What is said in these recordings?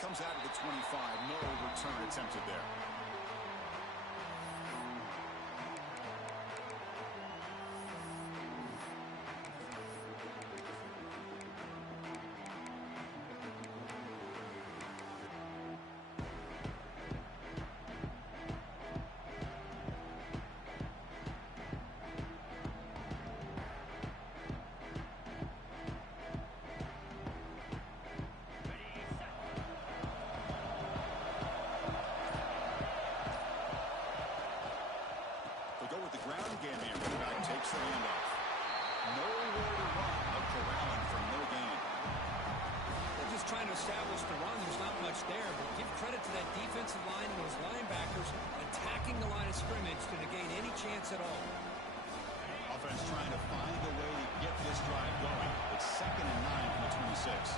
comes out of the 25. No return attempted there. Takes the handoff. Nowhere to run. A corralling for no gain. They're just trying to establish the run. There's not much there, but give credit to that defensive line and those linebackers attacking the line of scrimmage to negate any chance at all. Offense trying to find a way to get this drive going. It's 2nd and 9 from the 26.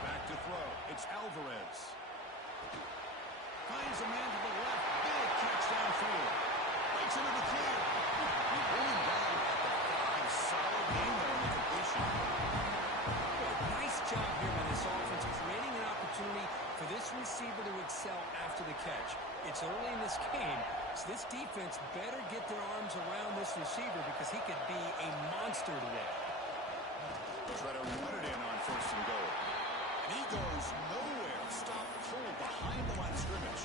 Back to throw. It's Alvarez. Finds a man to the left. Big catch downfield. Breaks into the clear. You bring him down at the 5. Solid game there on the completion. Nice job here by this offense, creating an opportunity for this receiver to excel after the catch. It's early in this game, so this defense better get their arms around this receiver because he could be a monster today. Try to run it in on 1st and goal. And he goes nowhere. Stop cold behind the line of scrimmage.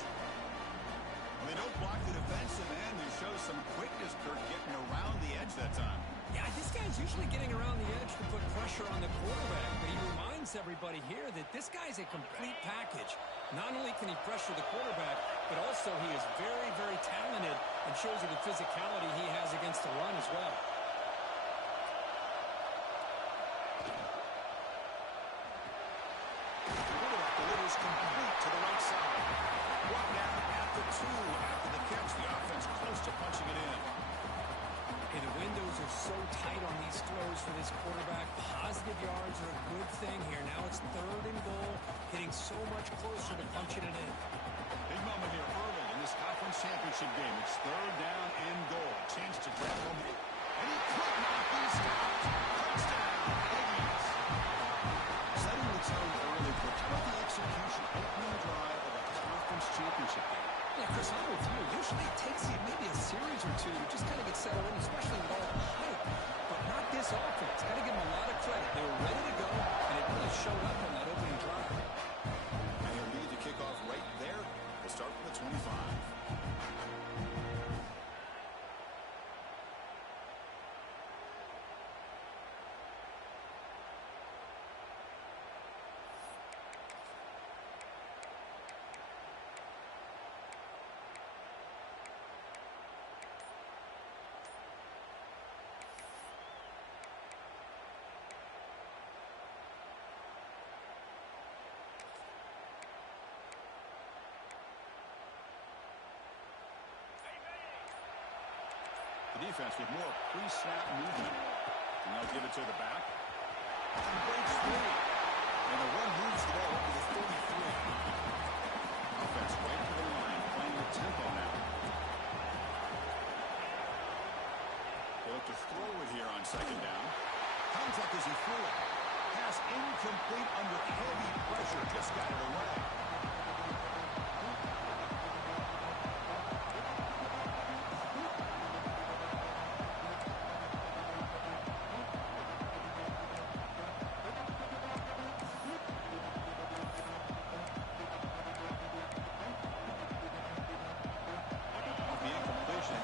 Well, they don't block the defensive end. They show some quickness, Kirk, getting around the edge that time. Yeah, this guy's usually getting around the edge to put pressure on the quarterback, but he reminds everybody here that this guy's a complete package. Not only can he pressure the quarterback, but also he is very, very talented and shows you the physicality he has against the run as well. Quarterback delivers complete to the right side. Brought down at the 2 after the catch. The offense close to punching it in. Okay, the windows are so tight on these throws for this quarterback. Positive yards are a good thing here. Now it's 3rd and goal, getting so much closer to punching it in. Big moment here early in this conference championship game. It's 3rd down and goal. Chance to grab home. And he could not be stopped. Touchdown, Higgins. Setting the tone early, but how about the execution? Opening drive of a conference championship game. Yeah, Chris, I'm with you. Usually it takes you maybe a series or two to just kind of get settled in, especially with all the hype. But not this offense. Got to give them a lot of credit. They were ready to go, and it really showed up on that opening drive. And he'll lead to kick off right there. We'll start from the 25. The defense with more pre-snap movement. And they'll give it to the back. And breaks free. And the run moves the ball up to the 33. Offense right to the line, playing the tempo now. They look to throw it here on 2nd down. Contact as he threw it. Pass incomplete under heavy pressure. Just got it away.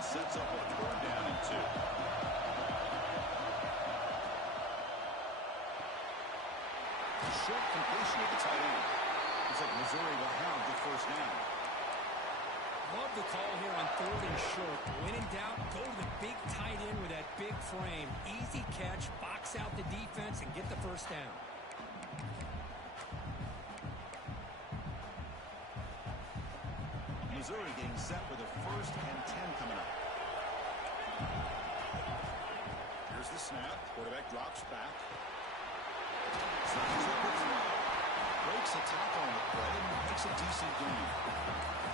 Sets up a 3rd down and 2. Short completion of the tight end. Looks like Missouri will have the 1st down. Love the call here on 3rd and short. When in doubt, go to the big tight end with that big frame. Easy catch, box out the defense, and get the 1st down. Missouri getting set with a 1st and 10 coming up. Here's the snap. Quarterback drops back. Signs up the throw. Breaks a tackle on the play and makes a decent gain.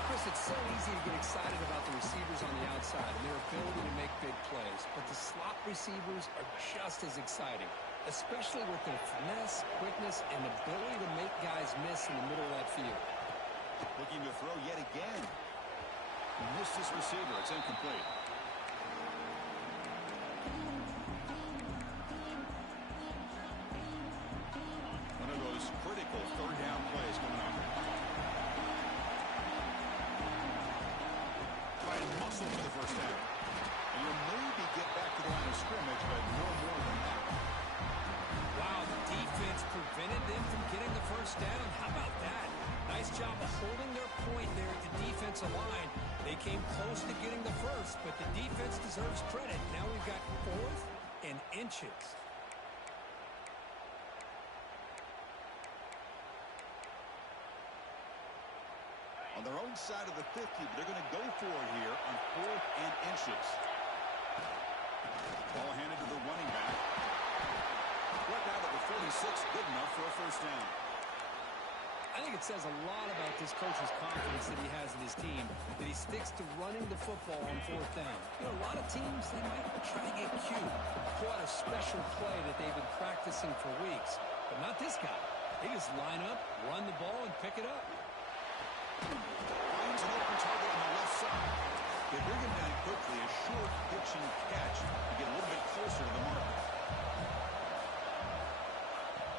Chris, it's so easy to get excited about the receivers on the outside and their ability to make big plays, but the slot receivers are just as exciting. especially with their finesse, quickness, and ability to make guys miss in the middle of that field. Looking to throw yet again. Missed his receiver. It's incomplete. One of those critical third down plays coming up. Try and muscle for the first down. And you'll maybe get back to the line of scrimmage, but no more than that. Wow, the defense prevented them from getting the first down. How about that? Nice job of holding their point there at the defensive line. They came close to getting the first, but the defense deserves credit. Now we've got 4th and inches. On their own side of the 50, but they're going to go for it here on 4th and inches. Ball handed to the running back. Right out of the 46, good enough for a first down. I think it says a lot about this coach's confidence that he has in his team, that he sticks to running the football on 4th down. You know, a lot of teams, they might try to get cute, pull out a special play that they've been practicing for weeks. But not this guy. They just line up, run the ball, and pick it up. Finds an open target on the left side. They bring him down quickly, a short pitching catch to get a little bit closer to the mark.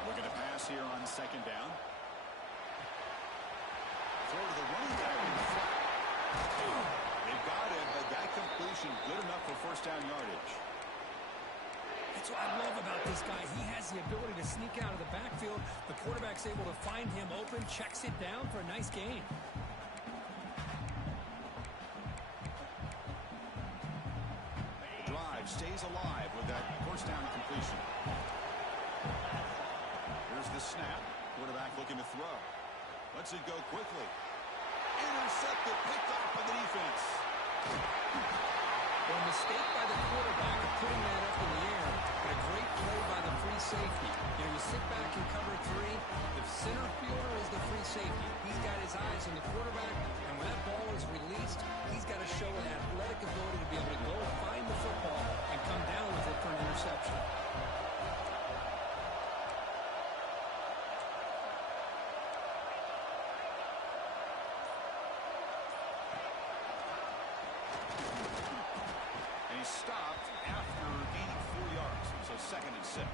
Looking to pass here on 2nd down. Throw to the running back in the flat. They've got it, but that completion good enough for first down yardage. That's what I love about this guy. He has the ability to sneak out of the backfield. The quarterback's able to find him open, checks it down for a nice gain. The drive stays alive with that first down completion. Here's the snap. Quarterback looking to throw. Lets it go quickly. Intercepted, picked off by the defense. Well, a mistake by the quarterback of putting that up in the air, but a great play by the free safety. You know, you sit back in cover 3. The center fielder is the free safety. He's got his eyes on the quarterback, and when that ball is released, he's got to show an athletic ability to be able to go find the football and come down with it for an interception. Stopped after gaining 4 yards, so 2nd and 6.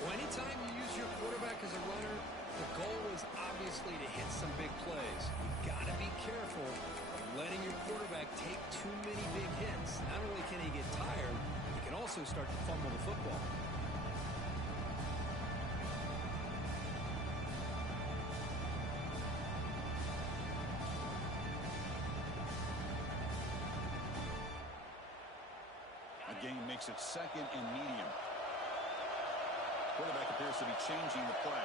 Well, anytime you use your quarterback as a runner, the goal is obviously to hit some big plays. You've got to be careful of letting your quarterback take too many big hits. Not only can he get tired, he can also start to fumble the football. Game makes it 2nd and medium. Quarterback appears to be changing the play.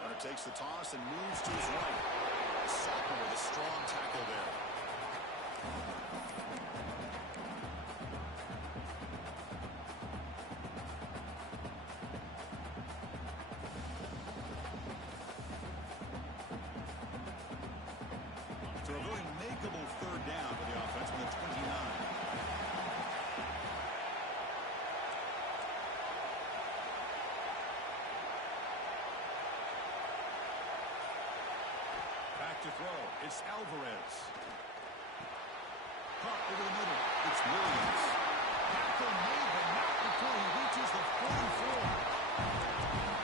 Runner takes the toss and moves to his right. Sophomore with a strong tackle there. So a very makeable 3rd down for the offense from the 29. Back to throw. It's Alvarez. Caught over the middle. It's Williams. Tackle made, but not before he reaches the 44.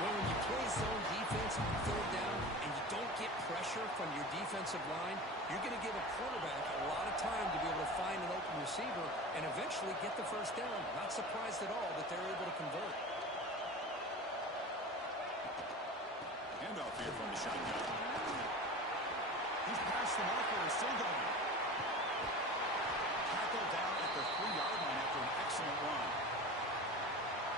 Well, when you play zone defense on 3rd down and you don't get pressure from your defensive line, you're going to give a quarterback a lot of time to be able to find an open receiver and eventually get the first down. Not surprised at all that they're able to convert. Handoff here from the shotgun. He's past the marker and still going. Tackle down at the 3-yard line after an excellent run.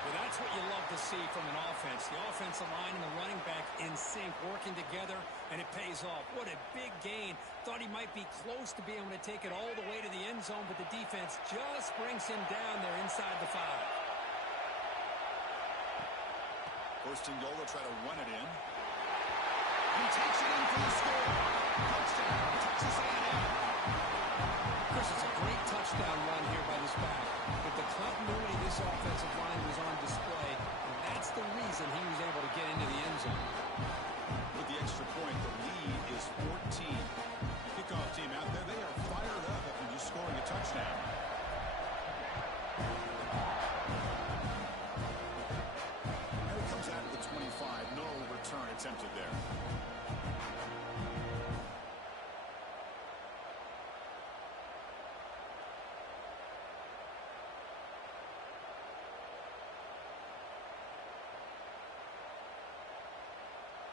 Well, that's what you love to see from an offense. The offensive line and the running back in sync, working together, and it pays off. What a big gain. Thought he might be close to being able to take it all the way to the end zone, but the defense just brings him down there inside the 5. 1st and goal, they'll try to run it in. He takes it in for the score. Touchdown, Texas A&M. Chris, it's a great touchdown run here by this back.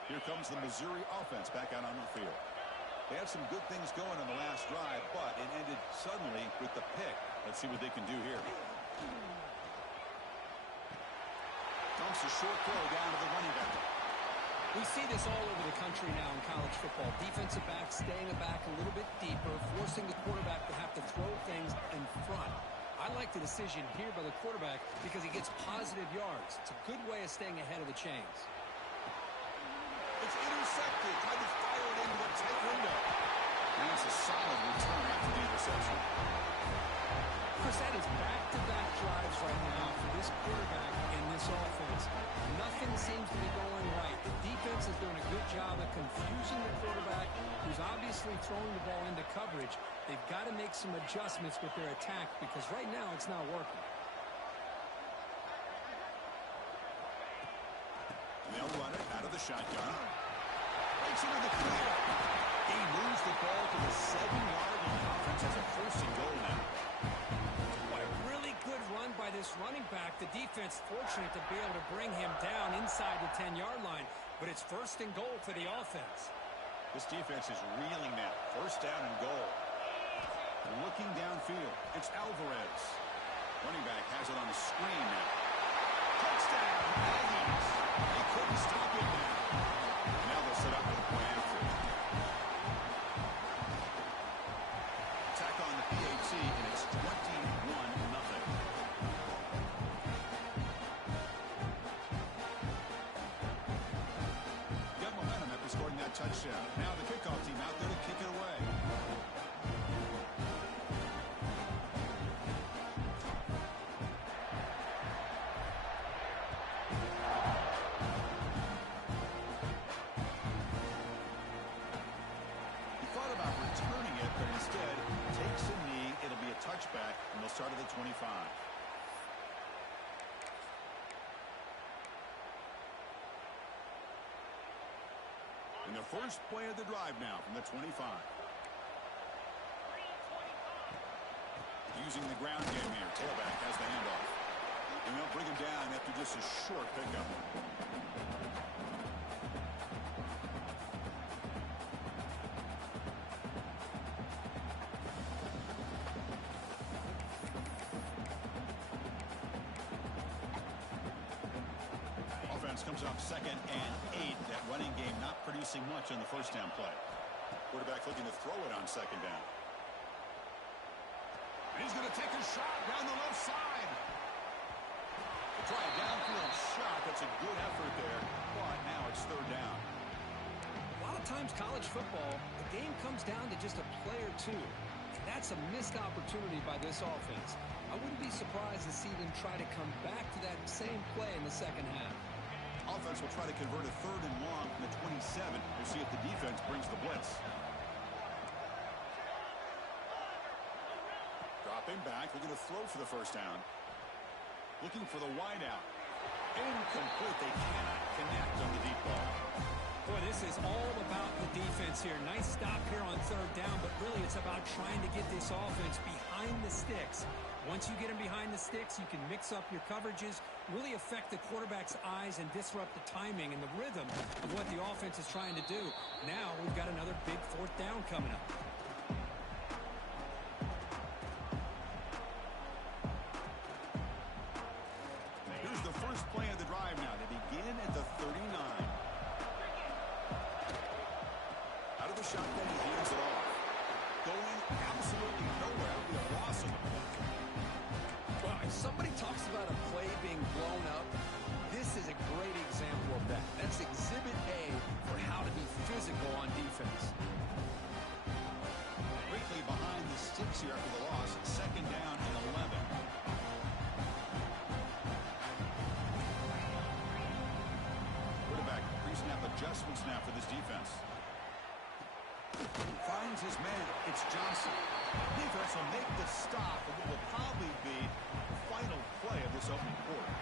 Here comes the Missouri offense back out on the field. They had some good things going on the last drive, but it ended suddenly with the pick. Let's see what they can do here. Dumps a short throw down to the running back. We see this all over the country now in college football. Defensive backs staying back a little bit deeper, forcing the quarterback to have to throw things in front. I like the decision here by the quarterback because he gets positive yards. It's a good way of staying ahead of the chains. It's intercepted. Tried to fire it into a tight window. And it's a solid return after the interception. Chris, that is back-to-back drives right now for this quarterback and this offense. Nothing seems to be going right. The defense is doing a good job of confusing the quarterback, who's obviously throwing the ball into coverage. They've got to make some adjustments with their attack because right now it's not working. And they'll run it out of the shotgun. Breaks into the clear. He moves the ball to the 7-yard line. Offense has a first and goal now. What a really good run by this running back. The defense fortunate to be able to bring him down inside the 10-yard line, but it's first and goal for the offense. This defense is reeling now. First down and goal. Looking downfield, it's Alvarez. Running back has it on the screen now. Touchdown, Aggies. They couldn't stop it now. Now they'll set up with a play after it. Attack on the PAT, and it's 21-0. Got momentum after scoring that touchdown. Now the kickoff team out there to kick it away. Touchback, and they'll start at the 25. And the first play of the drive now from the 25. Using the ground game here. Tailback has the handoff. And they'll bring him down after just a short pickup. Comes up 2nd and 8. That running game not producing much on the first down play. Quarterback looking to throw it on 2nd down. And he's going to take a shot down the left side. To try a downfield shot. That's a good effort there. But now it's 3rd down. A lot of times college football, the game comes down to just a play or two. That's a missed opportunity by this offense. I wouldn't be surprised to see them try to come back to that same play in the second half. Offense will try to convert a 3rd and long from the 27. We'll see if the defense brings the blitz. Dropping back, looking to throw for the first down. Looking for the wide out. Incomplete. They cannot connect on the deep ball. Boy, this is all about the defense here. Nice stop here on 3rd down, but really it's about trying to get this offense behind the sticks. Once you get them behind the sticks, you can mix up your coverages, really affect the quarterback's eyes and disrupt the timing and the rhythm of what the offense is trying to do. Now we've got another big 4th down coming up. Here's the first play of the drive now. They begin at the 39. Out of the shotgun, he hands it off. Going absolutely nowhere. It'll be a loss of the play. Well, if somebody talks about a play being blown up, this is a great example of that. That's exhibit A for how to be physical on defense. Quickly behind the sticks here after the loss. 2nd down and 11. Quarterback pre-snap adjustments now for this defense. Finds his man. It's Johnson. Defense will make the stop of what will probably be the final play of this opening quarter.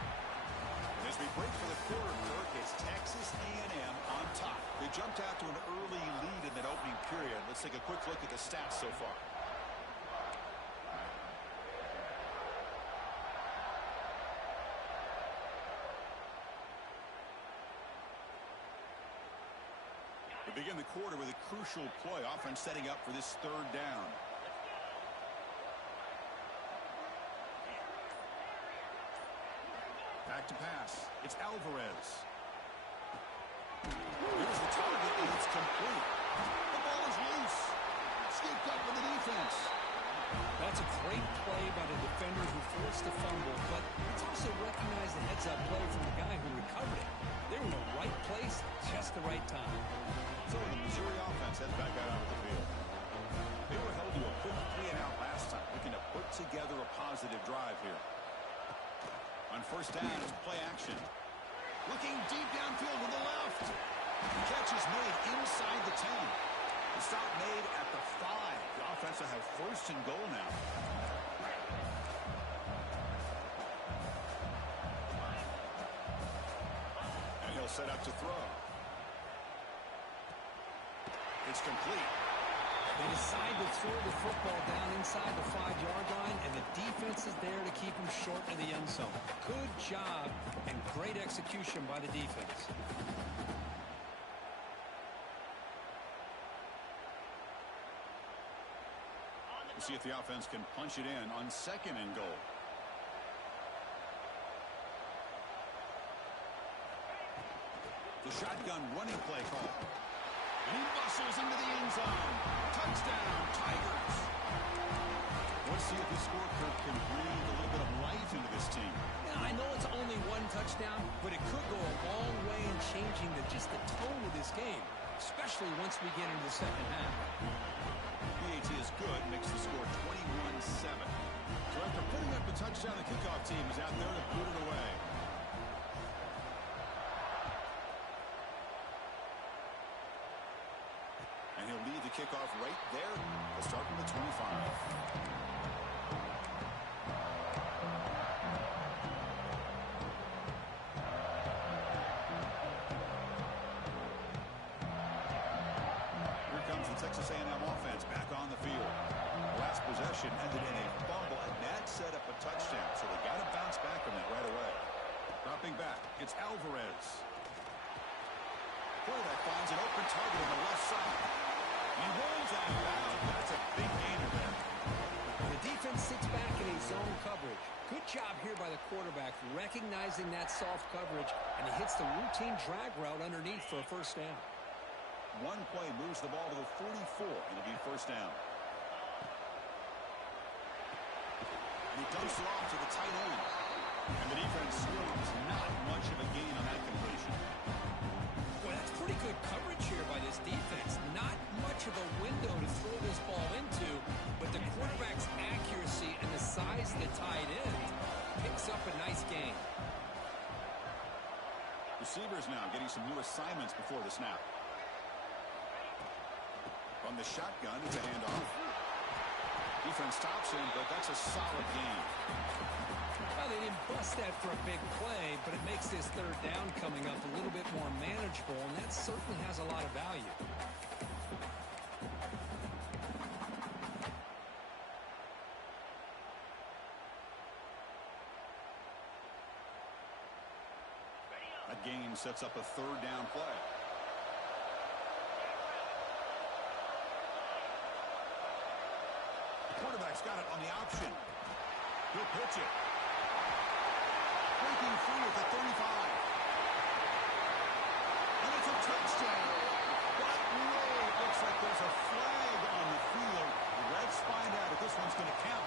And as we break for the quarter, Kirk, it's Texas A&M on top. They jumped out to an early lead in that opening period. Let's take a quick look at the stats so far. We begin the quarter with a crucial play. Offense setting up for this third down. Back to pass. It's Alvarez. Here's the target, and it's complete. The ball is loose. Scooped up with the defense. That's a great play by the defender who forced the fumble, but it's also recognized the heads-up play from the guy who recovered it. They're in the right place, just the right time. So the Missouri offense heads back out onto the field. They were held to a quick 3-and-out last time, looking to put together a positive drive here. On first down, it's play action. Looking deep downfield with the left. The catch is made inside the 10. The stop made at the 5. The offense will have first and goal now. And he'll set up to throw. It's complete. They decide to throw the football down inside the 5-yard line, and the defense is there to keep him short of the end zone. Good job and great execution by the defense. We'll see if the offense can punch it in on second and goal. The shotgun running play call. And he muscles into the end zone. Touchdown, Tigers. Let's see if the scorecard can breathe a little bit of life into this team. Yeah, I know it's only one touchdown, but it could go a long way in changing just the tone of this game, especially once we get into the second half. BAT is good, makes the score 21-7. So after putting up the touchdown, the kickoff team is out there to boot it away. And he'll lead the kickoff right there. We'll start from the 25. Texas A&M offense back on the field. Last possession ended in a fumble, and that set up a touchdown, so they got to bounce back from that right away. Dropping back, it's Alvarez. Quarterback finds an open target on the left side. He rolls out of bounds. That's a big gainer there. The defense sits back in a zone coverage. Good job here by the quarterback, recognizing that soft coverage, and he hits the routine drag route underneath for a first down. One play moves the ball to the 44. It'll be first down. And he dumps it off to the tight end. And the defense screams not much of a gain on that completion. Boy, that's pretty good coverage here by this defense. Not much of a window to throw this ball into, but the quarterback's accuracy and the size of the tight end picks up a nice gain. Receivers now getting some new assignments before the snap. On the shotgun, it's a handoff. Defense stops him, but that's a solid gain. Well, they didn't bust that for a big play, but it makes this third down coming up a little bit more manageable, and that certainly has a lot of value. That gain sets up a third down play. Quarterback's got it on the option. He'll pitch it. Breaking free at the 35. And it's a touchdown. But no, it looks like there's a flag on the field. The refs find out if this one's going to count.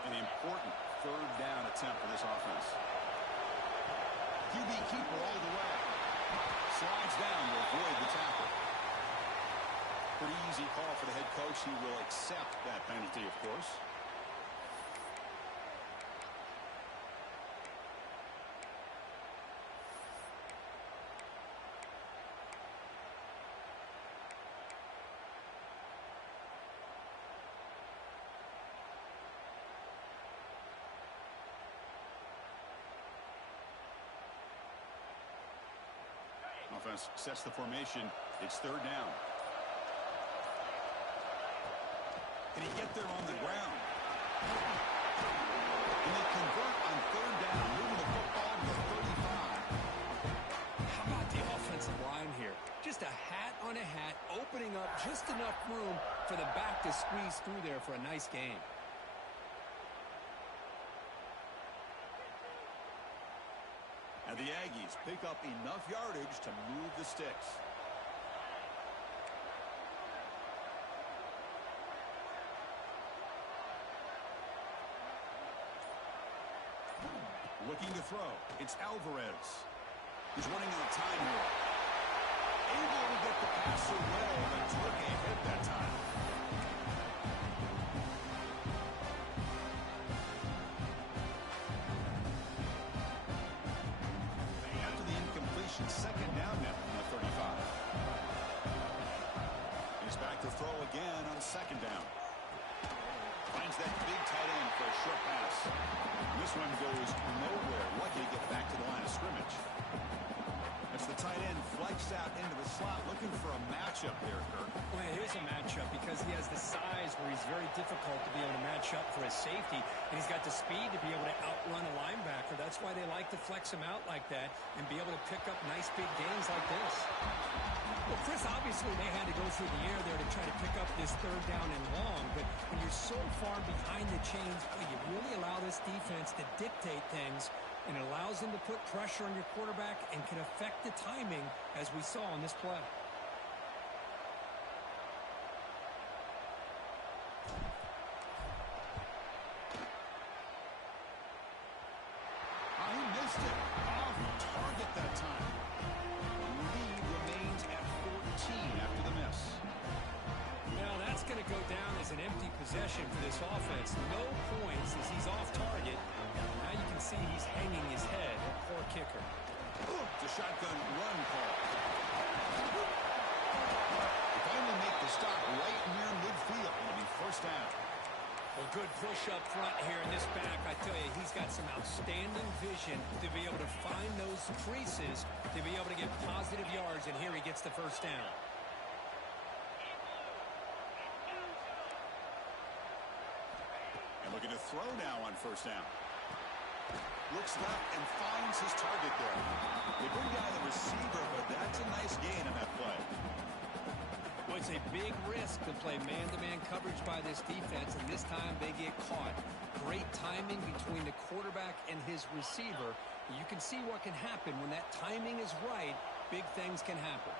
An important third down attempt for this offense. QB keeper all the way. Slides down to avoid the tackle. Pretty easy call for the head coach. He will accept that penalty, of course. offense sets the formation. It's third down. Can he get there on the ground? And they convert on third down, moving the football to the 35. How about the offensive line here? Just a hat on a hat, opening up just enough room for the back to squeeze through there for a nice gain. And the Aggies pick up enough yardage to move the sticks. Looking to throw. It's Alvarez. He's running out of time here. Able to get the pass away, but took a hit that time. After the incompletion, second down now on the 35. He's back to throw again on second down. Finds that big tight end for a short pass. This one goes nowhere. Lucky to get back to the line of scrimmage. As the tight end flexed out into the slot, looking for a matchup there, Kirk. Well, it is a matchup because he has the size where he's very difficult to be able to match up for his safety, and he's got the speed to be able to outrun a linebacker. That's why they like to flex him out like that and be able to pick up nice big gains like this. Well, Chris, obviously they had to go through the air there to try to pick up this third down and long, but when you're so far behind the chains, you really allow this defense to dictate things, and it allows them to put pressure on your quarterback and can affect the timing, as we saw on this play. He missed it. Off target that time. Lead remains at 14 after the miss. Now that's going to go down as an empty possession for this offense. No points as he's off target. Now you can see he's hanging his head. A poor kicker. It's a shotgun run call. They finally make the stop right near midfield. It'll be first down. Well, good push up front here in this back. I tell you, he's got some outstanding vision to be able to find those creases, to be able to get positive yards, and here he gets the first down. And looking to throw now on first down. Looks left and finds his target there. They bring down the receiver, but that's a nice gain on that play. Well, it's a big risk to play man-to-man coverage by this defense, and this time they get caught. Great timing between the quarterback and his receiver. You can see what can happen when that timing is right. Big things can happen.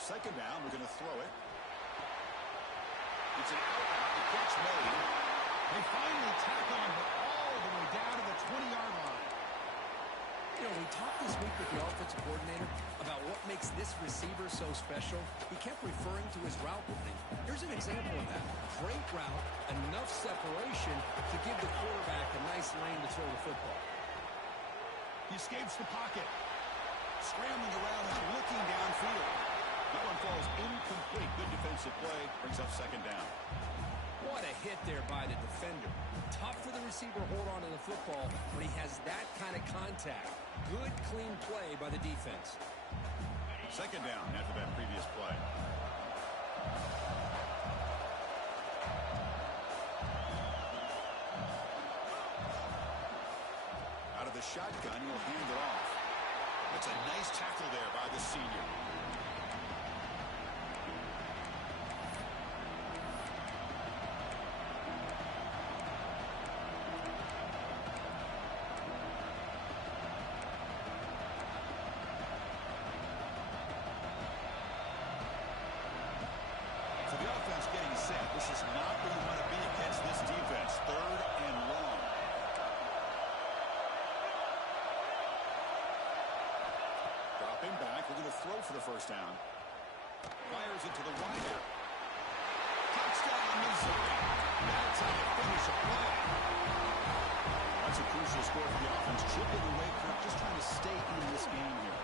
Second down, we're going to throw it. It's an out, the catch made. They finally tackle him, but all the way down to the 20-yard line. You know, we talked this week with the offensive coordinator about what makes this receiver so special. He kept referring to his route running. Here's an example of that. Great route, enough separation to give the quarterback a nice lane to throw the football. He escapes the pocket. Scrambling around and looking downfield. That one falls incomplete. Good defensive play. Brings up second down. What a hit there by the defender. Tough for the receiver to hold on to the football when he has that kind of contact. Good, clean play by the defense. Second down after that previous play. Out of the shotgun, he'll hand it off. It's a nice tackle there by the senior. So the offense getting set. This is not where you want to be against this defense. Third and long. Dropping back. We're going to throw for the first down. Fires it to the right here. Touchdown, Missouri. That's how you finish a play. That's a crucial score for the offense. Chipping away, Kirk, just trying to stay in this game here.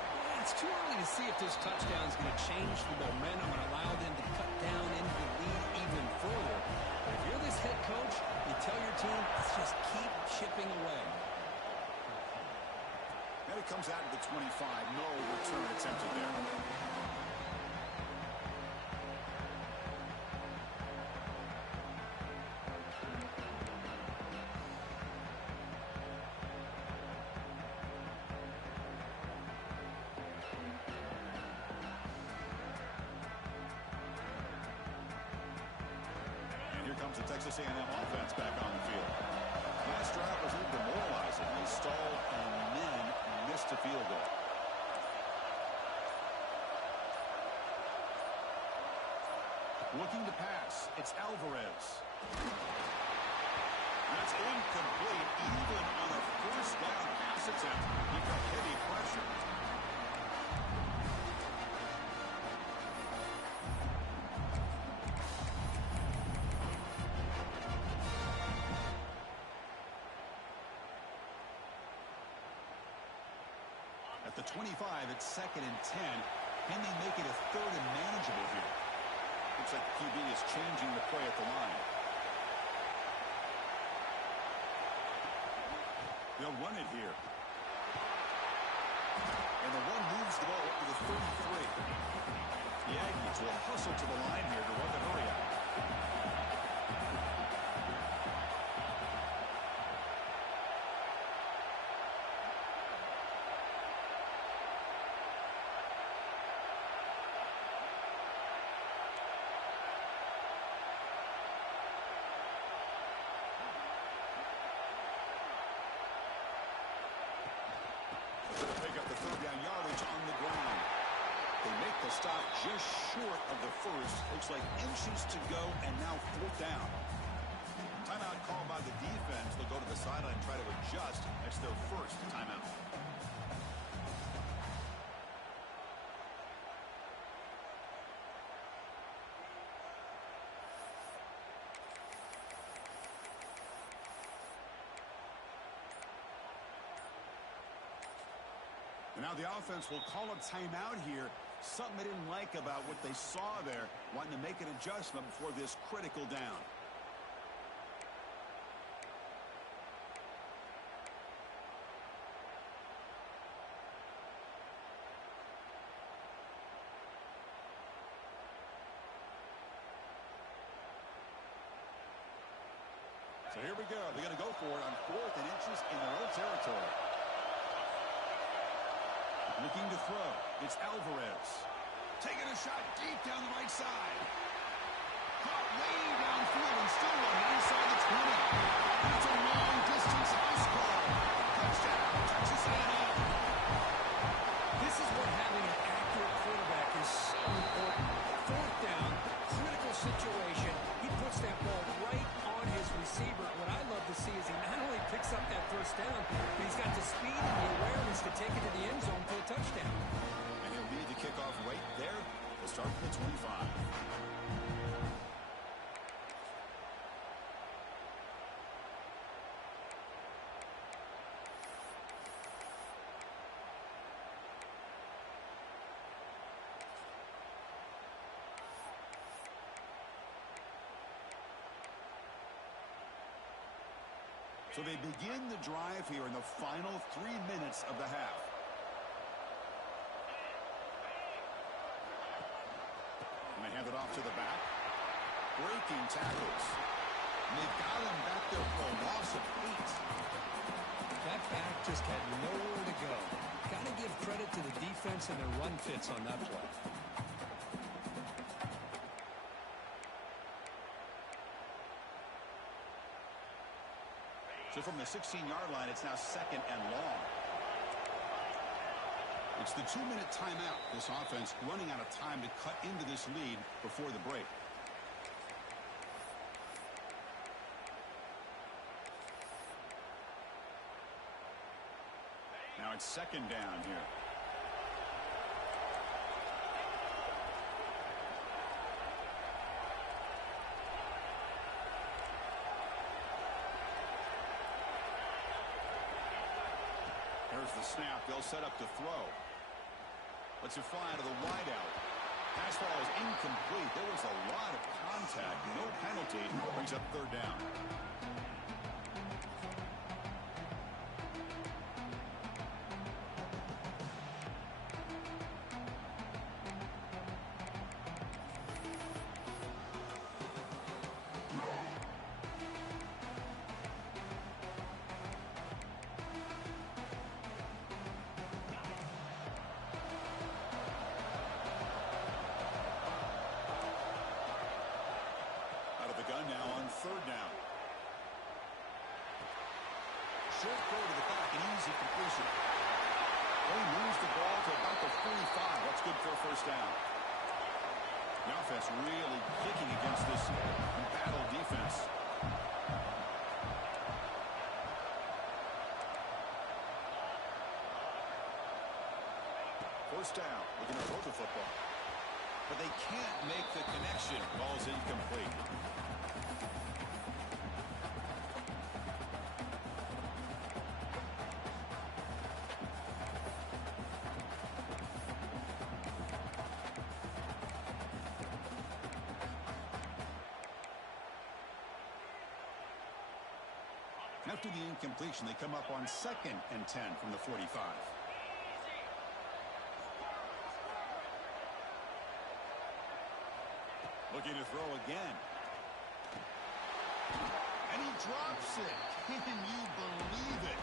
It's too early to see if this touchdown is going to change the momentum and allow them to cut down into the lead even further. But if you're this head coach, you tell your team, let's just keep chipping away. Got to comes out of the 25. No return attempted there. And here comes the Texas A&M offense back on the field. Last drive was a little demoralizing. They stalled and then missed a field goal. Looking to pass. It's Alvarez. That's incomplete. Even on a first down pass attempt, he got heavy pressure. At the 25, it's 2nd and 10. Can they make it a 3rd and manageable here? Looks like the QB is changing the play at the line. They'll run it here. And the one moves the ball up to the 33. The Aggies will hustle to the line here to run the hurry out. Pick up the 3rd down yardage on the ground. They make the stop just short of the first. Looks like inches to go, and now 4th down. Timeout called by the defense. They'll go to the sideline and try to adjust. That's their first timeout. And now the offense will call a timeout here. Something they didn't like about what they saw there. Wanting to make an adjustment before this critical down. So here we go. They're going to go for it on 4th and inches in their own territory. Looking to throw. It's Alvarez. Taking a shot deep down the right side. Caught way downfield and still one inside the 20. That's a long distance house call. Touchdown, Texas A&M. This is what having an accurate quarterback is so important. 4th down, critical situation. He puts that ball right on his receiver. What I love to see is he not only picks up that 1st down, but he's got the speed and the awareness to take it to the end zone for a touchdown. And he'll lead the kickoff right there. We'll start from the 25. So they begin the drive here in the final 3 minutes of the half. And they hand it off to the back. Breaking tackles. And they've got him back there for a loss of 8. That back just had nowhere to go. Got to give credit to the defense and their run fits on that play. So from the 16-yard line, it's now 2nd and long. It's the 2-minute timeout. This offense running out of time to cut into this lead before the break. Now it's 2nd down here. There's the snap. They'll set up to throw. Lets it fly out of the wideout. Pass ball is incomplete. There was a lot of contact. No penalty. Brings up 3rd down. Well, he moves the ball to about the 45. That's good for a first down. The offense really kicking against this battle defense. First down. Looking to throw the football. But they can't make the connection. Ball's incomplete. After the incompletion, they come up on 2nd and 10 from the 45. Looking to throw again. And he drops it. Can you believe it?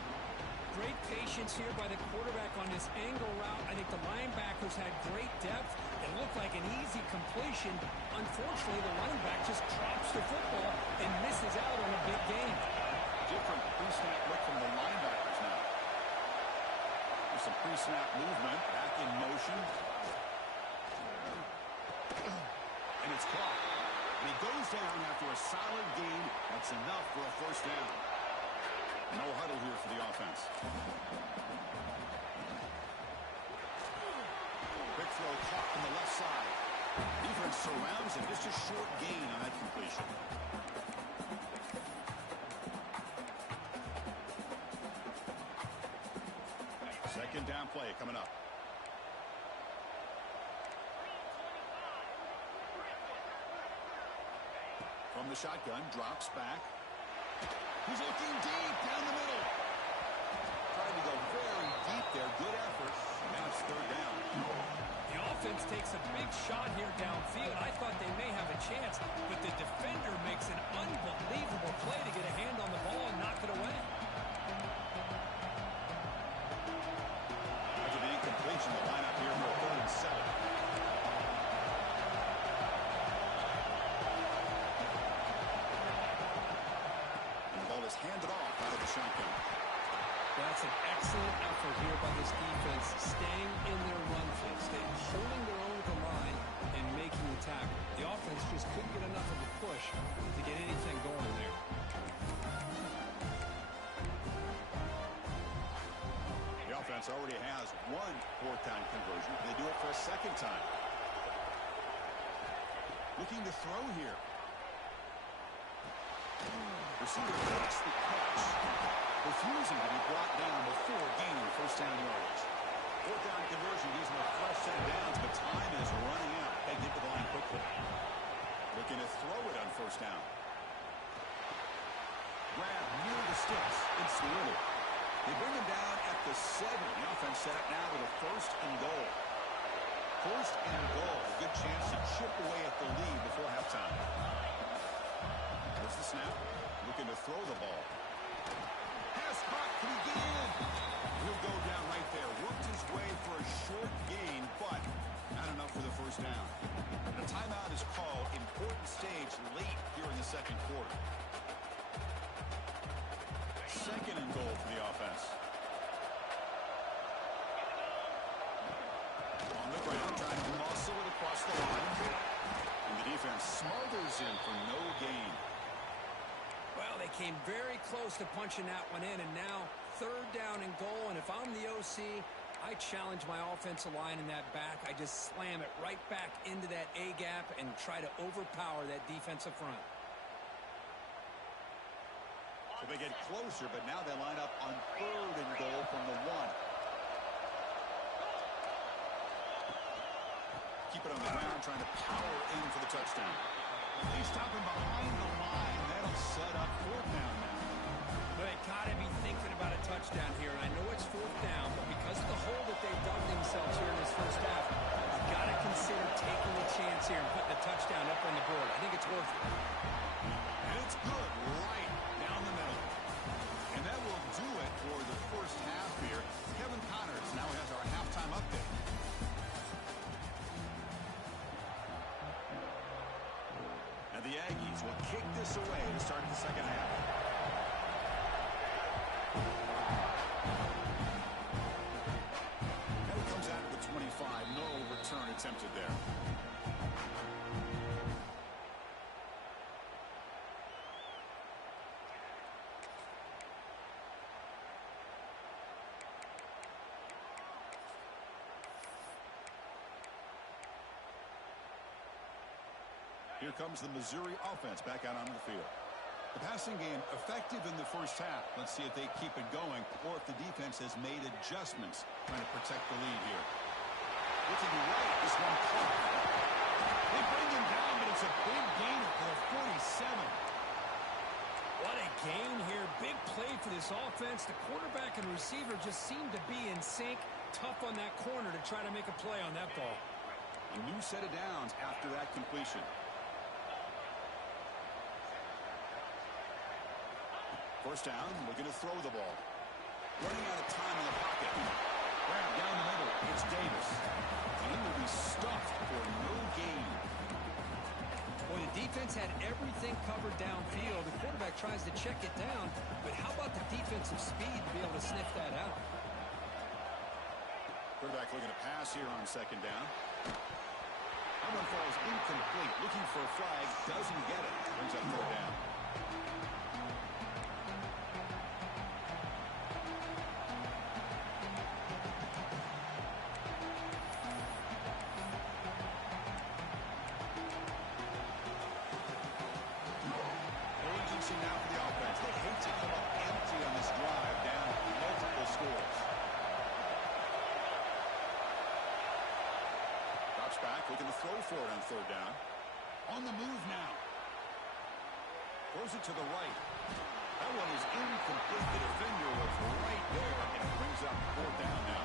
Great patience here by the quarterback on this angle route. I think the linebackers had great depth. It looked like an easy completion. Unfortunately, the running back just drops the football and misses out on a big gain. Different pre-snap look from the linebackers now. There's some pre-snap movement. Back in motion. And it's caught. And he goes down after a solid gain. That's enough for a first down. No huddle here for the offense. Quick throw caught on the left side. Defense surrounds him. Just a short gain on that completion. Second down play coming up. From the shotgun, drops back. He's looking deep down the middle. Trying to go very deep there. Good effort. Now it's third down. The offense takes a big shot here downfield. I thought they may have a chance, but the defender makes an unbelievable play to get a hand on the ball and knock it away. After the incompletion, the lineup here for a 3rd and 7. Handed off out of the shotgun. That's an excellent effort here by this defense, staying in their run fix, holding their own with the line and making the tackle. The offense just couldn't get enough of a push to get anything going there. The offense already has one 4th down conversion. They do it for a 2nd time. Looking to throw here. Receiver makes the catch, refusing to be brought down before gaining first down yardage. 4th down conversion gives them a fresh set of downs, but time is running out. They get to the line quickly. Looking to throw it on first down. Grab near the sticks. It's Lillard. They bring him down at the 7. The offense set up now with a 1st and goal. 1st and goal. A good chance to chip away at the lead before halftime. There's the snap. Looking to throw the ball. Pass back. Can he get in? He'll go down right there. Worked his way for a short gain, but not enough for the first down. And a timeout is called. Important stage late here in the 2nd quarter. 2nd and goal for the offense. On the ground, trying to muscle it across the line. And the defense smothers him for no gain. Well, they came very close to punching that one in, and now 3rd down and goal. And if I'm the OC, I challenge my offensive line in that back. I just slam it right back into that A-gap and try to overpower that defensive front. So they get closer, but now they line up on 3rd and goal from the 1. Keep it on the ground, trying to power in for the touchdown. They stop him behind the line. That'll set up 4th down now. But they got to be thinking about a touchdown here. And I know it's 4th down, but because of the hole that they've dug themselves here in this first half, you've got to consider taking a chance here and putting the touchdown up on the board. I think it's worth it. And it's good right down the middle. And that will do it for the first half here. Kevin Connors now has our halftime update. And the Aggies will kick this away to start the second half. Here comes the Missouri offense back out onto the field. The passing game effective in the first half. Let's see if they keep it going or if the defense has made adjustments trying to protect the lead here. Looking right, this one caught. They bring him down, but it's a big gain for the 47. What a gain here. Big play for this offense. The quarterback and receiver just seem to be in sync. Tough on that corner to try to make a play on that ball. A new set of downs after that completion. First down, looking to throw the ball. Running out of time in the pocket. Grab down the middle. It's Davis. And he will be stuffed for no gain. Boy, the defense had everything covered downfield. The quarterback tries to check it down, but how about the defensive speed to be able to sniff that out? Quarterback looking to pass here on second down. That one falls incomplete. Looking for a flag. Doesn't get it. Brings up third down. Now for the offense. They hate to come up empty on this drive, down multiple scores. Drops back, looking to throw for it on third down. On the move now. Throws it to the right. That one is incomplete. The defender was right there, and it brings up fourth down now.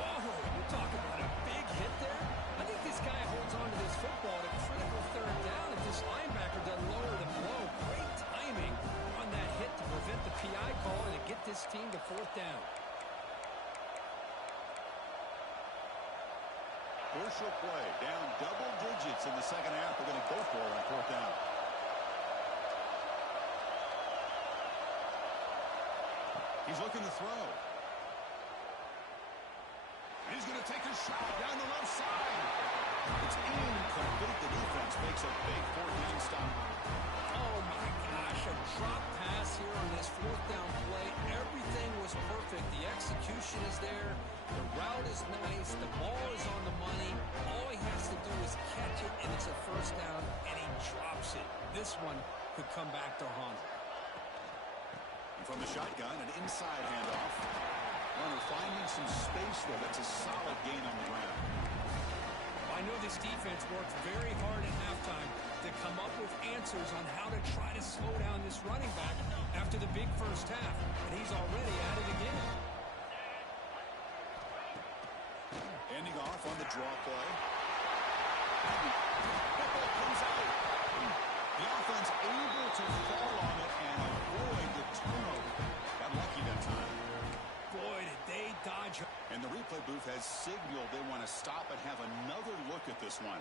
Whoa, you're talking about a big hit there? I think this guy holds on to this football at a critical third down if this linebacker doesn't lower the blow. Great timing on that hit to prevent the PI call and to get this team to fourth down. Crucial play. Down double digits in the second half. They're going to go for it on fourth down. He's looking to throw. He's going to take a shot down the left side. It's incomplete. The defense makes a big fourth down stop. Oh, my gosh. A drop pass here on this fourth down play. Everything was perfect. The execution is there. The route is nice. The ball is on the money. All he has to do is catch it, and it's a first down, and he drops it. This one could come back to haunt him. And from the shotgun, an inside handoff. Runner finding some space there. That's a solid gain on the ground. I know this defense worked very hard at halftime to come up with answers on how to try to slow down this running back after the big first half, and he's already at it again. Ending off on the draw play. That ball comes out. The offense able to fall on it and avoid the turnover. Got lucky that time. Boy, did they dodge. And the replay booth has signaled they want to stop and have another look at this one.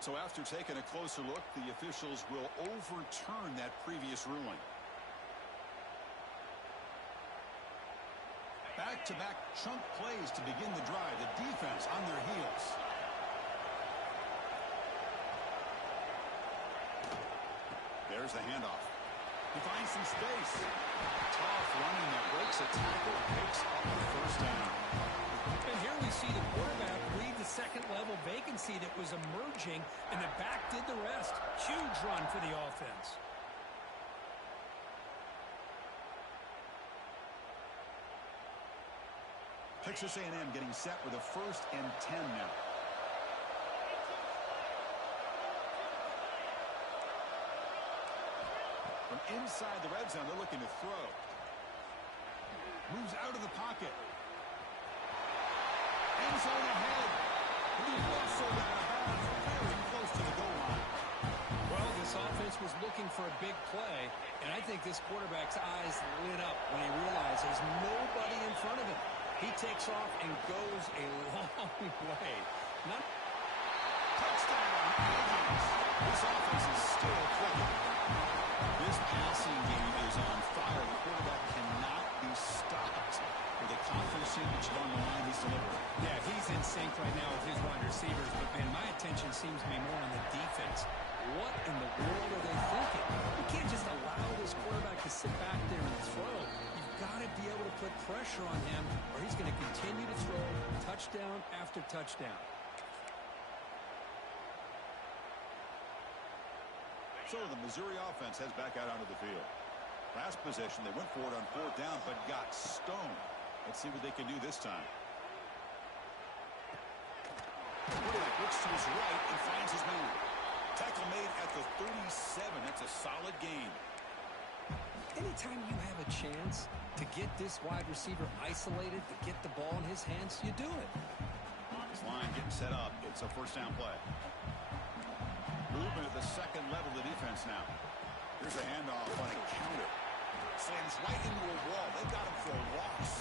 So after taking a closer look, the officials will overturn that previous ruling. Back-to-back chunk plays to begin the drive. The defense on their heels. There's the handoff. He finds some space. Tough running that breaks a tackle, picks up the first down. And here we see the quarterback read the second-level vacancy that was emerging, and the back did the rest. Huge run for the offense. Texas A&M getting set with a 1st and 10 now. From inside the red zone, they're looking to throw. Moves out of the pocket. End zone ahead. He wrestled out of bounds, very close to the goal line. Well, this offense was looking for a big play, and I think this quarterback's eyes lit up when he realized there's nobody in front of him. He takes off and goes a long way. Touchdown, Aggies. This offense is still clicking. This passing game is on fire. The quarterback cannot be stopped. With a conference championship on the line, he's delivering. Yeah, he's in sync right now with his wide receivers, but, man, my attention seems to be more on the defense. What in the world are they thinking? You can't just allow this quarterback to sit back there and throw. You've got to be able to put pressure on him, or he's going to continue to throw touchdown after touchdown. So the Missouri offense heads back out onto the field. Last possession, they went for it on 4th down, but got stoned. Let's see what they can do this time. Quarterback looks to his right and finds his man. Tackle made at the 37. That's a solid gain. Anytime you have a chance to get this wide receiver isolated, to get the ball in his hands, you do it. His line getting set up. It's a 1st down play. Movement at the second level of the defense now. Here's a handoff on a counter. Slams right into a wall. They've got him for a loss.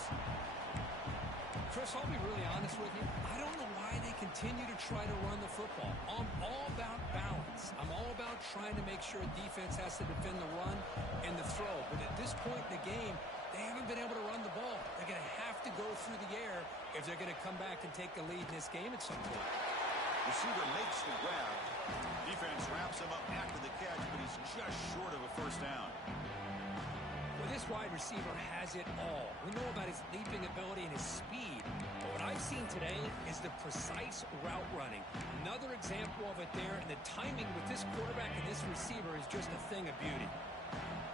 Chris, I'll be really honest with you. I don't know why they continue to try to run the football. I'm all about balance. I'm all about trying to make sure defense has to defend the run and the throw. But at this point in the game, they haven't been able to run the ball. They're going to have to go through the air if they're going to come back and take the lead in this game at some point. Receiver makes the grab. Defense wraps him up after the catch, but he's just short of a 1st down. Well, this wide receiver has it all. We know about his leaping ability and his speed. But what I've seen today is the precise route running. Another example of it there, and the timing with this quarterback and this receiver is just a thing of beauty.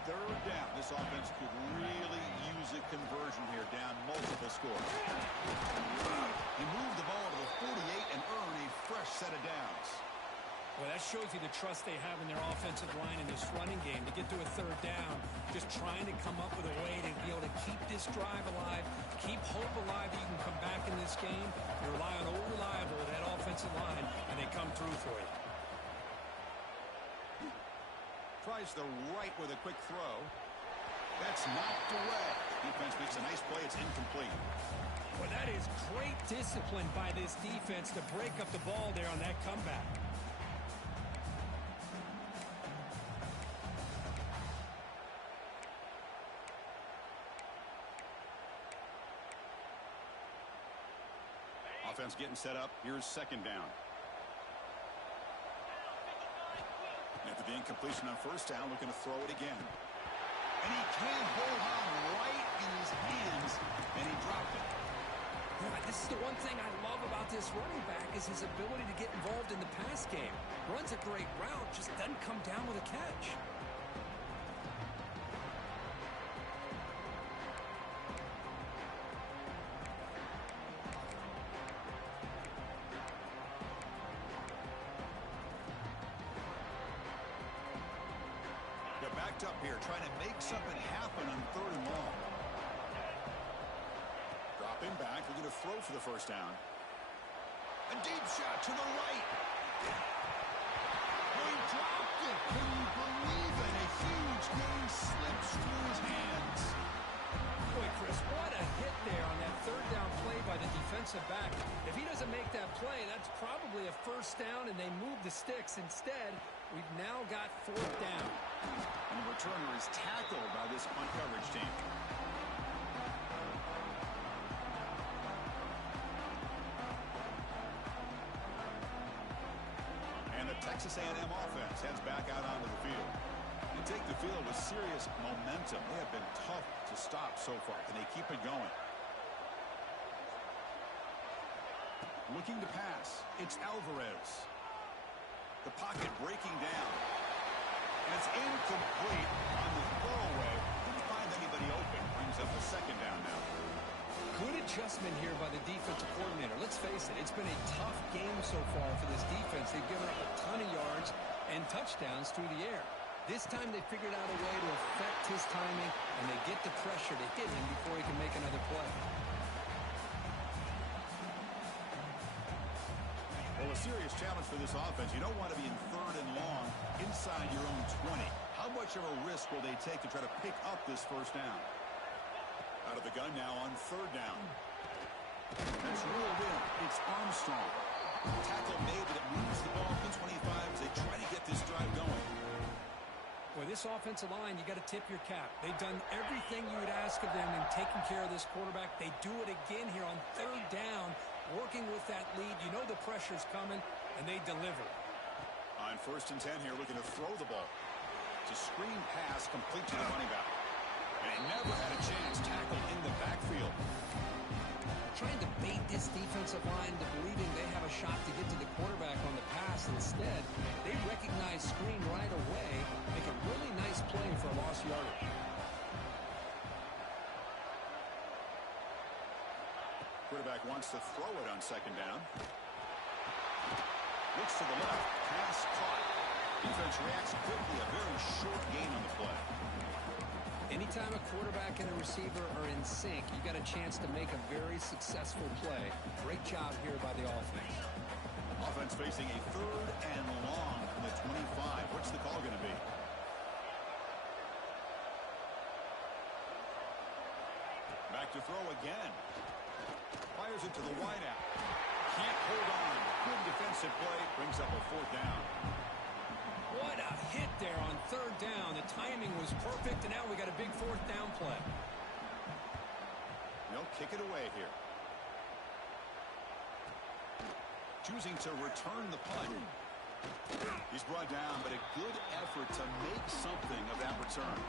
3rd down. This offense could really use a conversion here, down multiple scores. He moved the ball to the 48 and earned a fresh set of downs. Well, that shows you the trust they have in their offensive line in this running game to get to a 3rd down, just trying to come up with a way to be able to keep this drive alive, keep hope alive that you can come back in this game. You rely on old reliable, that offensive line, and they come through for you. Tries the right with a quick throw. That's knocked away. Defense makes a nice play. It's incomplete. Well, that is great discipline by this defense to break up the ball there on that comeback. Offense getting set up. Here's 2nd down. After the incompletion on 1st down, looking to throw it again. And he can hold on right in his hands, and he dropped it. Yeah, this is the one thing I love about this running back is his ability to get involved in the pass game. Runs a great route, just doesn't come down with a catch. They're backed up here, trying to make something happen on 3rd and long. Dropping back, looking to throw for the 1st down. A deep shot to the right. He dropped it. Can you believe it? A huge gain slips through his hands. Boy, Chris, what a hit there on that 3rd down play by the defensive back. If he doesn't make that play, that's probably a 1st down, and they move the sticks. Instead, we've now got 4th down. And the returner is tackled by this punt coverage team. And the Texas A&M offense heads back out onto the field. They take the field with serious momentum. They have been tough to stop so far. Can they keep it going? Looking to pass. It's Alvarez. The pocket breaking down. And it's incomplete on the throwaway. Didn't find anybody open. Brings up the 2nd down now. Good adjustment here by the defensive coordinator. Let's face it, it's been a tough game so far for this defense. They've given up a ton of yards and touchdowns through the air. This time they figured out a way to affect his timing, and they get the pressure to hit him before he can make another play. Well, a serious challenge for this offense. You don't want to be in 3rd and long inside your own 20. How much of a risk will they take to try to pick up this 1st down? Out of the gun now on 3rd down. That's ruled in. It's Armstrong. Tackle made, but it moves the ball to 25 as they try to get this drive going. Well, this offensive line, you got to tip your cap. They've done everything you would ask of them in taking care of this quarterback. They do it again here on 3rd down, working with that lead. You know the pressure's coming, and they deliver. On 1st and 10 here, looking to throw the ball. It's a screen pass complete to the running back. And And he never had a chance tackled in the backfield. Trying to bait this defensive line to believing they have a shot to get to the quarterback on the pass. Instead, they recognize screen right away, make a really nice play for lost yardage. Quarterback wants to throw it on second down. Looks to the left. Pass caught. Defense reacts quickly. A very short gain on the play. Anytime a quarterback and a receiver are in sync, you got a chance to make a very successful play. Great job here by the offense. Offense facing a 3rd and long from the 25. What's the call going to be? Back to throw again. Fires it to the wideout. Can't hold on. Good defensive play. Brings up a 4th down. What a hit there on 3rd down. The timing was perfect, and now we got a big 4th down play. They'll kick it away here. Choosing to return the punt. He's brought down, but a good effort to make something of that return.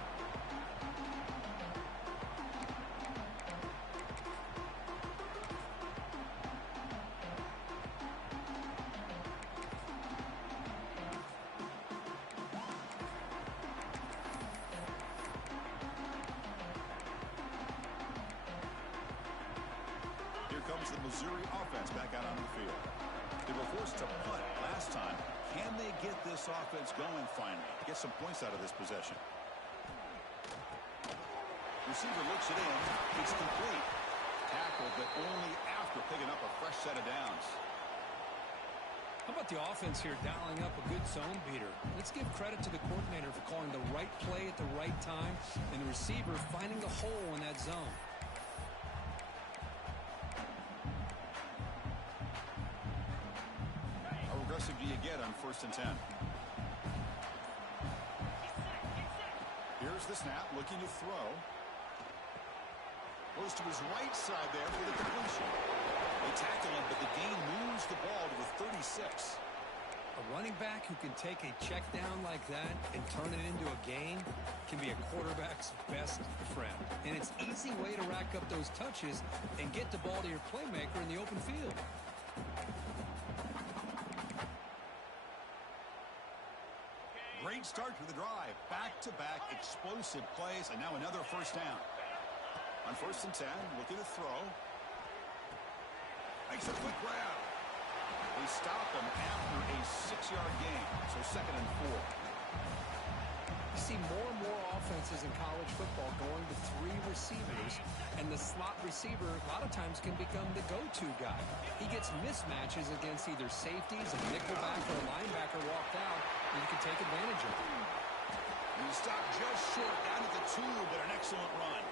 Comes the Missouri offense back out on the field. They were forced to punt last time. Can they get this offense going finally? Get some points out of this possession. Receiver looks it in. It's complete. Tackled, but only after picking up a fresh set of downs. How about the offense here dialing up a good zone beater? Let's give credit to the coordinator for calling the right play at the right time and the receiver finding the hole in that zone. Do you get on 1st and 10? Here's the snap, looking to throw. Goes to his right side there for the completion. They tackle him, but the gain moves the ball to the 36. A running back who can take a check down like that and turn it into a gain can be a quarterback's best friend. And it's an easy way to rack up those touches and get the ball to your playmaker in the open field. Great start to the drive. Back-to-back explosive plays, and now another 1st down. On 1st and 10, looking to throw. Makes a quick grab. They stop him after a 6-yard gain, so 2nd and 4. You see more and more offenses in college football going to 3 receivers, and the slot receiver a lot of times can become the go-to guy. He gets mismatches against either safeties, a nickelback, or a linebacker walked out, and you can take advantage of it. And he stopped just short down at the 2, but an excellent run.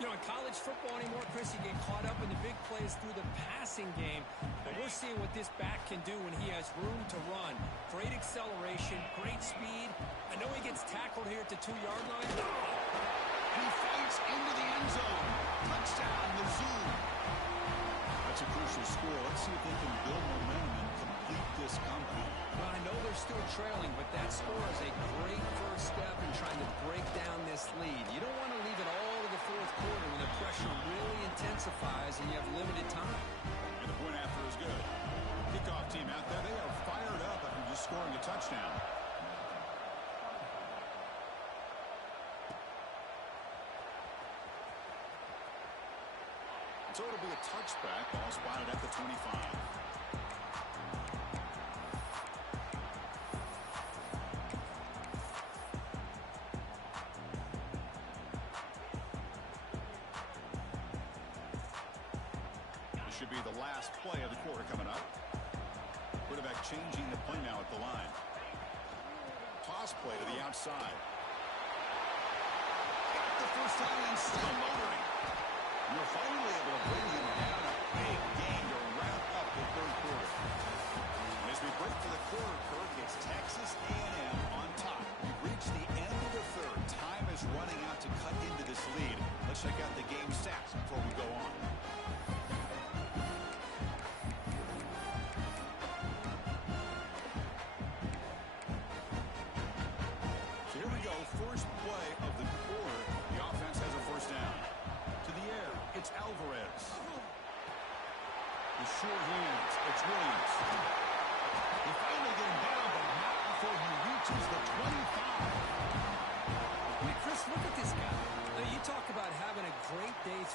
You know, in college football anymore, Chris, you get caught up in the big plays through the passing game. But we're seeing what this back can do when he has room to run. Great acceleration, great speed. I know he gets tackled here at the 2-yard line. And he fights into the end zone. Touchdown, Mizzou. That's a crucial score. Let's see if they can build momentum and complete this comeback. Well, I know they're still trailing, but that score is a great first step in trying to break down this lead. You don't want to leave it all to the 4th quarter when the pressure really intensifies and you have limited time. And the point after is good. Kickoff team out there, they are fired up after just scoring a touchdown. So it'll be a touchback, ball spotted at the 25. Should be the last play of the quarter coming up. Quarterback changing the play now at the line. Toss play to the outside. Got the first down and still motoring. You're finally able to bring him down a big gain to wrap up the 3rd quarter. And as we break for the quarter, Kirk, it's Texas A&M on top. We've reached the end of the 3rd. Time is running out to cut into this lead. Let's check out the game stats before we go on. First play of the quarter. The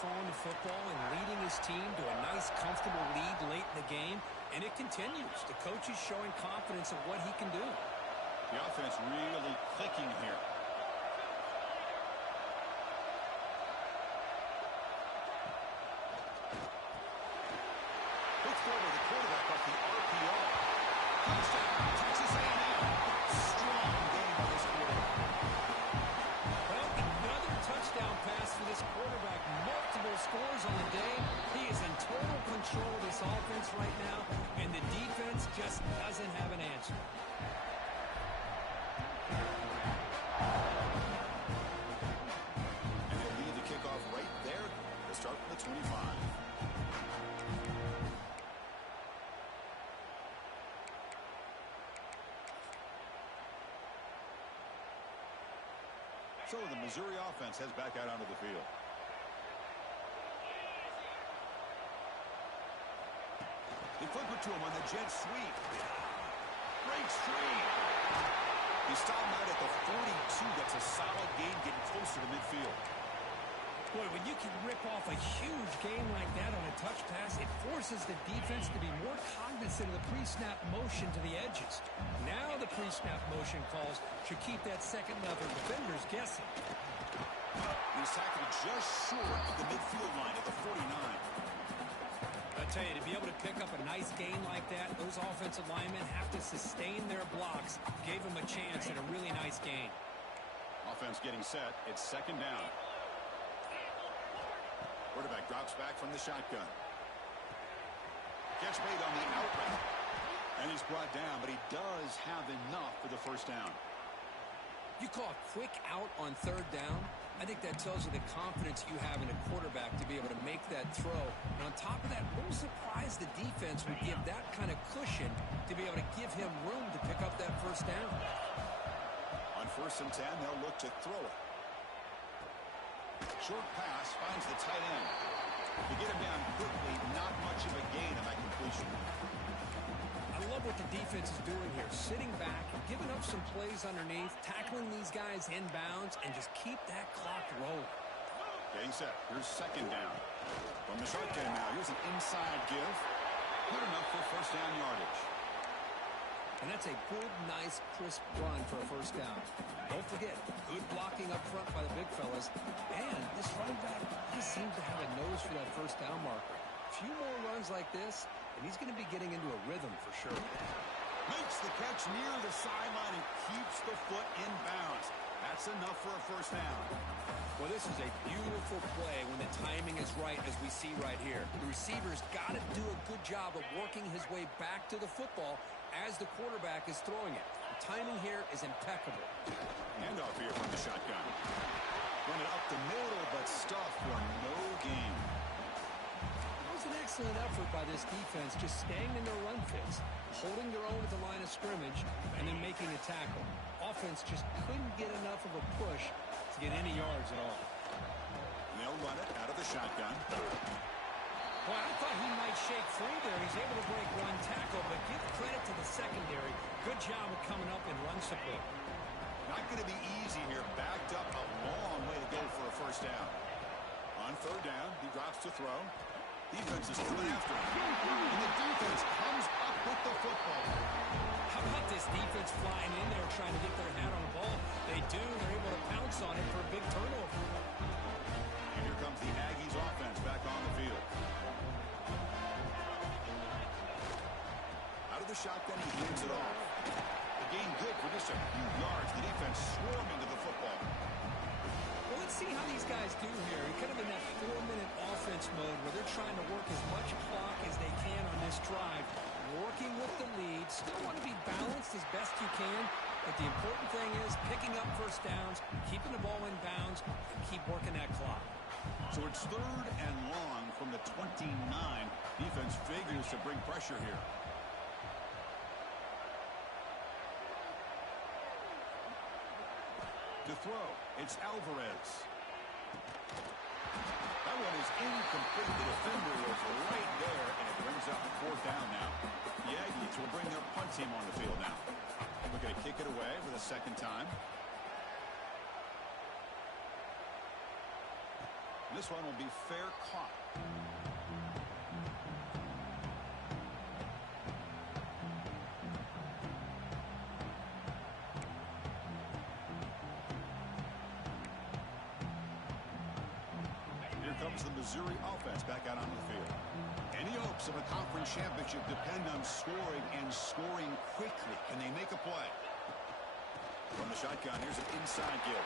throwing the football and leading his team to a nice, comfortable lead late in the game, and it continues. The coach is showing confidence of what he can do. The offense really clicking here. Quick throw to the quarterback off the RPO. Touchdown, Texas A&M. Strong game by this quarterback. Well, another touchdown pass for this quarterback. Multiple scores on the day. He is in total control of this offense right now, and the defense just doesn't have an answer. And they lead the kickoff right there. They'll start from the 25. So the Missouri offense heads back out onto the field. They flip it to him on the jet sweep. Breaks free. He stopped out at the 42. That's a solid gain, getting closer to midfield. Boy, when you can rip off a huge game like that on a touch pass, it forces the defense to be more cognizant of the pre-snap motion to the edges. Now the pre-snap motion calls should keep that second-level defenders guessing. He's tackled just short of the midfield line at the 49. I'll tell you, to be able to pick up a nice gain like that, those offensive linemen have to sustain their blocks. Gave them a chance at a really nice gain. Offense getting set. It's second down. Quarterback drops back from the shotgun. Catch made on the out route. And he's brought down, but he does have enough for the first down. You call a quick out on third down? I think that tells you the confidence you have in a quarterback to be able to make that throw. And on top of that, a little surprised the defense would give that kind of cushion to be able to give him room to pick up that first down. On 1st and 10, they'll look to throw it. Short pass finds the tight end. To get him down quickly, not much of a gain on that completion. I love what the defense is doing here. Sitting back, giving up some plays underneath, tackling these guys inbounds, and just keep that clock rolling. Getting set. Here's second down. From the shotgun now, here's an inside give. Good enough for first down yardage. And that's a good, nice, crisp run for a first down. Don't forget, good blocking up front by the big fellas. And this running back, he seems to have a nose for that first down marker. A few more runs like this, and he's going to be getting into a rhythm for sure. Makes the catch near the sideline and keeps the foot in bounds. That's enough for a first down. Well, this is a beautiful play when the timing is right, as we see right here. The receiver's got to do a good job of working his way back to the football as the quarterback is throwing it. The timing here is impeccable. Handoff here from the shotgun. Run it up the middle, but stuffed for no gain. That was an excellent effort by this defense, just staying in their run fits, holding their own at the line of scrimmage, and then making a tackle. Offense just couldn't get enough of a push to get any yards at all. And they'll run it out of the shotgun. Well, I thought he might shake free there. He's able to break one tackle, but give credit to the secondary. Good job of coming up in run support. Not going to be easy here. Backed up a long way to go for a first down. On third down, he drops to throw. Defense is coming after him. And the defense comes up with the football. How about this defense flying in there trying to get their hat on the ball? They do. They're able to pounce on it for a big turnover. And here comes the Aggies offense back on the field. Out of the shotgun, he hands it off. The gain good for just a few yards. The defense swarming to the football. Well, let's see how these guys do here. Kind of in that 4-minute offense mode where they're trying to work as much clock as they can on this drive. Working with the lead. Still want to be balanced as best you can. But the important thing is picking up first downs, keeping the ball in bounds, and keep working that clock. So it's third and long from the 29. Defense figures to bring pressure here. To throw, it's Alvarez. That one is incomplete. The defender was right there, and it brings up fourth down now. The Aggies will bring their punt team on the field now. We're going to kick it away for the second time. This one will be fair caught. Here comes the Missouri offense back out onto the field. Any hopes of a conference championship depend on scoring and scoring quickly. Can they make a play? From the shotgun, here's an inside give.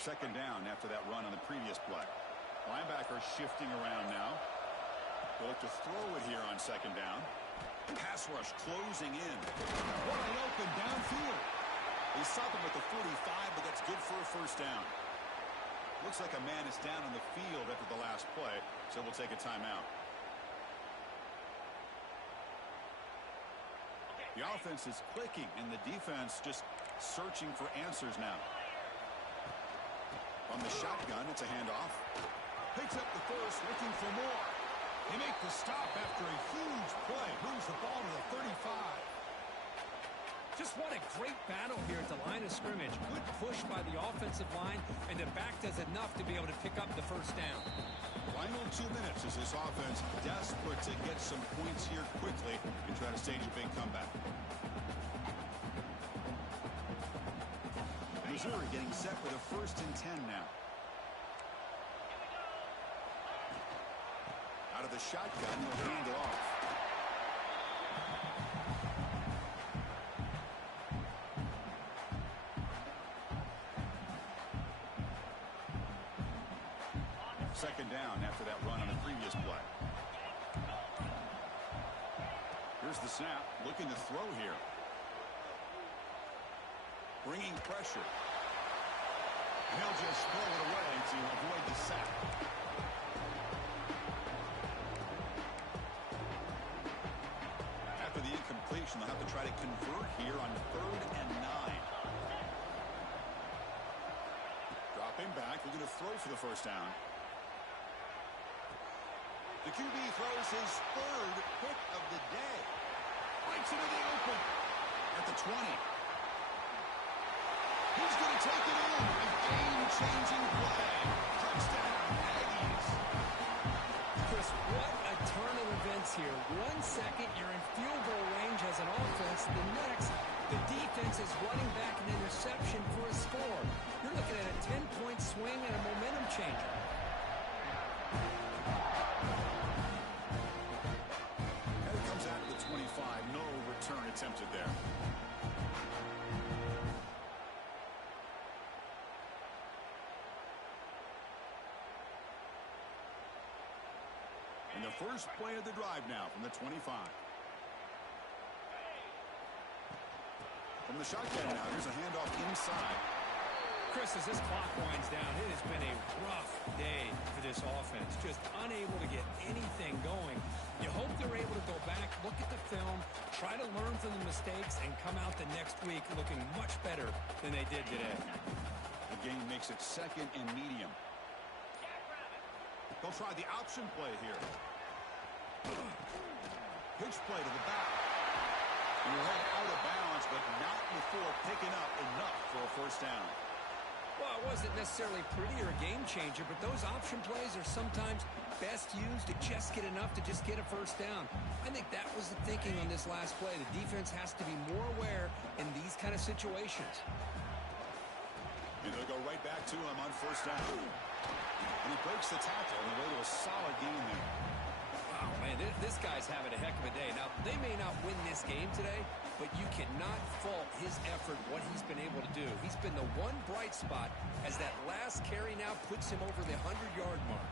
Second down after that run on the previous play. Linebacker shifting around now. They'll look to throw it here on second down. Pass rush closing in. Wide open downfield. They stop him at the 45, but that's good for a first down. Looks like a man is down on the field after the last play, so we'll take a timeout. The offense is clicking, and the defense just searching for answers now. On the shotgun, it's a handoff. Picks up the first, looking for more. They make the stop after a huge play. Moves the ball to the 35. Just what a great battle here at the line of scrimmage. Good push by the offensive line, and the back does enough to be able to pick up the first down. Final 2 minutes as this offense desperate to get some points here quickly and try to stage a big comeback. Missouri getting set with a 1st and 10 now. Out of the shotgun, they'll hand it off. Second down after that run on the previous play. Here's the snap, looking to throw here. Bringing pressure. And he'll just throw it away to avoid the sack. After the incompletion, they'll have to try to convert here on 3rd and 9. Dropping back, looking to throw for the first down. The QB throws his 3rd pick of the day. Breaks into the open at the 20. He's going to take it in. A game-changing play. Touchdown, Aggies. Chris, what a turn of events here. 1 second, you're in field goal range as an offense. The next, the defense is running back an interception for a score. You're looking at a 10-point swing and a momentum changer. And it comes out to the 25. No return attempted there. And the first play of the drive now from the 25. From the shotgun now, here's a handoff inside. Chris, as this clock winds down, it has been a rough day for this offense. Just unable to get anything going. You hope they're able to go back, look at the film, try to learn from the mistakes, and come out the next week looking much better than they did today. The game makes it 2nd and medium. They'll try the option play here. Pitch play to the back. And you're headed out of bounds, but not before picking up enough for a first down. Well, it wasn't necessarily pretty or a game changer, but those option plays are sometimes best used to just get enough to just get a first down. I think that was the thinking on this last play. The defense has to be more aware in these kind of situations. And they'll go right back to him on first down. And he breaks the tackle on the way to a solid gain there. Wow, man, this guy's having a heck of a day. Now, they may not win this game today, but you cannot fault his effort, what he's been able to do. He's been the one bright spot as that last carry now puts him over the 100-yard mark.